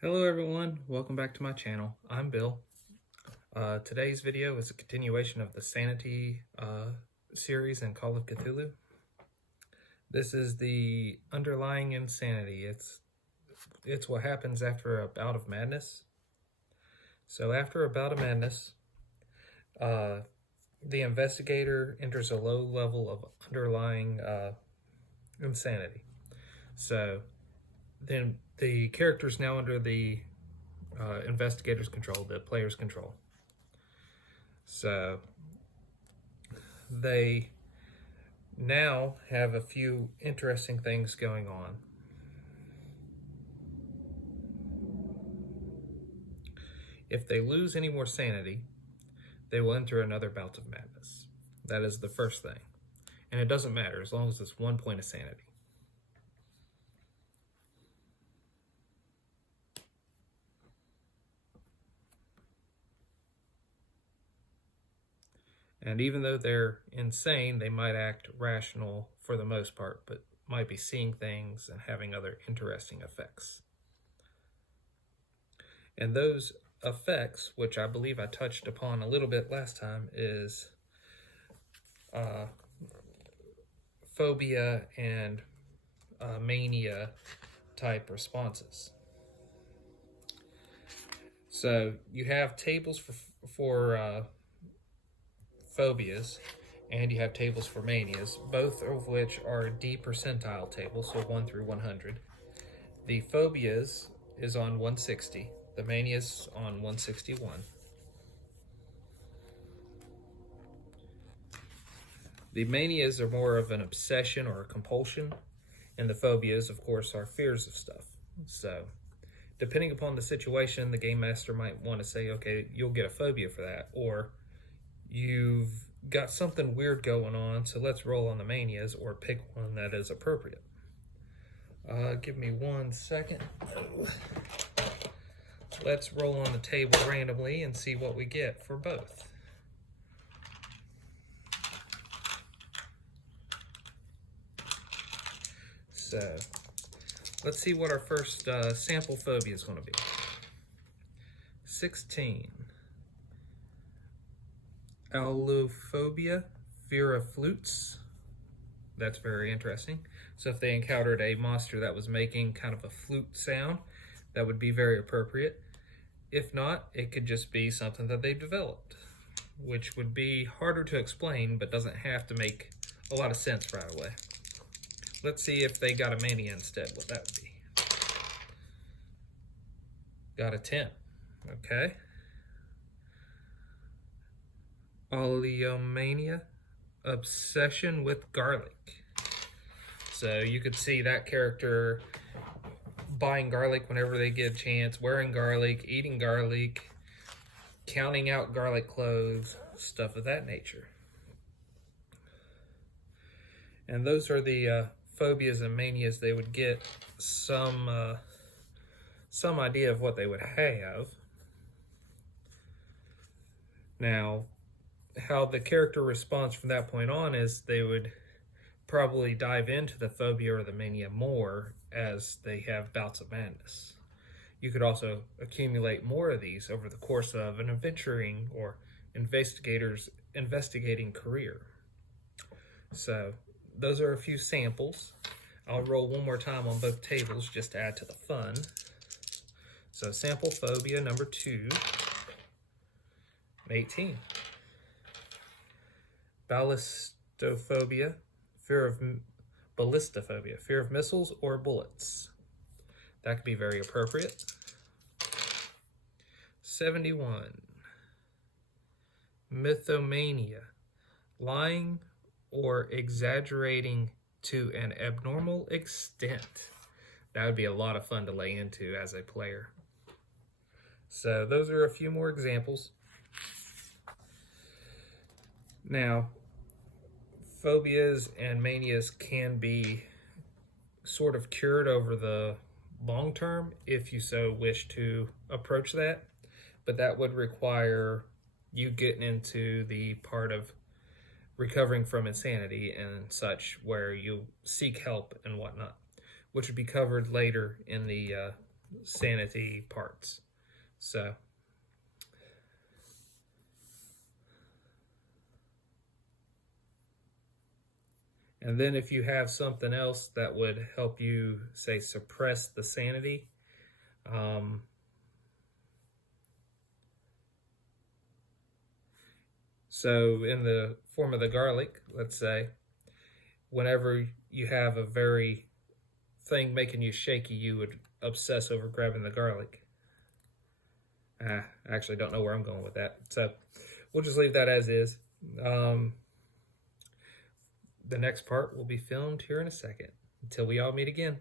Hello everyone, welcome back to my channel. I'm Bill. Today's video is a continuation of the Sanity series in Call of Cthulhu. This is the underlying insanity. It's what happens after a bout of madness. So after a bout of madness, the investigator enters a low level of underlying insanity. So then the character's now under the investigator's control, the player's control. So they now have a few interesting things going on. If they lose any more sanity, they will enter another bout of madness. That is the first thing. And it doesn't matter as long as it's 1 point of sanity. And even though they're insane, they might act rational for the most part, but might be seeing things and having other interesting effects. And those effects, which I believe I touched upon a little bit last time, is phobia and mania type responses. So you have tables for phobias, and you have tables for manias, both of which are D percentile tables, so 1 through 100. The phobias is on 160, the manias on 161. The manias are more of an obsession or a compulsion, and the phobias, of course, are fears of stuff. So depending upon the situation, the game master might want to say, okay, you'll get a phobia for that, or you've got something weird going on, so let's roll on the manias or pick one that is appropriate. Give me 1 second. Let's roll on the table randomly and see what we get for both. So let's see what our first sample phobia is going to be. 16. Allophobia, fear of flutes. That's very interesting. So if they encountered a monster that was making kind of a flute sound, that would be very appropriate. If not, it could just be something that they've developed, which would be harder to explain, but doesn't have to make a lot of sense right away. Let's see if they got a mania instead, what that would be. Got a 10, okay. Oleomania, obsession with garlic. So you could see that character buying garlic whenever they get a chance, wearing garlic, eating garlic, counting out garlic cloves, stuff of that nature. And those are the phobias and manias. They would get some idea of what they would have. Now, how the character responds from that point on is they would probably dive into the phobia or the mania more as they have bouts of madness. You could also accumulate more of these over the course of an adventuring or investigating career. So those are a few samples. I'll roll one more time on both tables just to add to the fun. So sample phobia number 2, 18. Ballistophobia, fear of missiles or bullets. That could be very appropriate. 71. Mythomania, lying or exaggerating to an abnormal extent. That would be a lot of fun to lay into as a player. So those are a few more examples. Now, phobias and manias can be sort of cured over the long term if you so wish to approach that, but that would require you getting into the part of recovering from insanity and such where you seek help and whatnot, which would be covered later in the sanity parts. So and then if you have something else that would help you, say, suppress the sanity, so in the form of the garlic, let's say, whenever you have a very thing making you shaky, you would obsess over grabbing the garlic. I actually don't know where I'm going with that. So we'll just leave that as is. The next part will be filmed here in a second. Until we all meet again.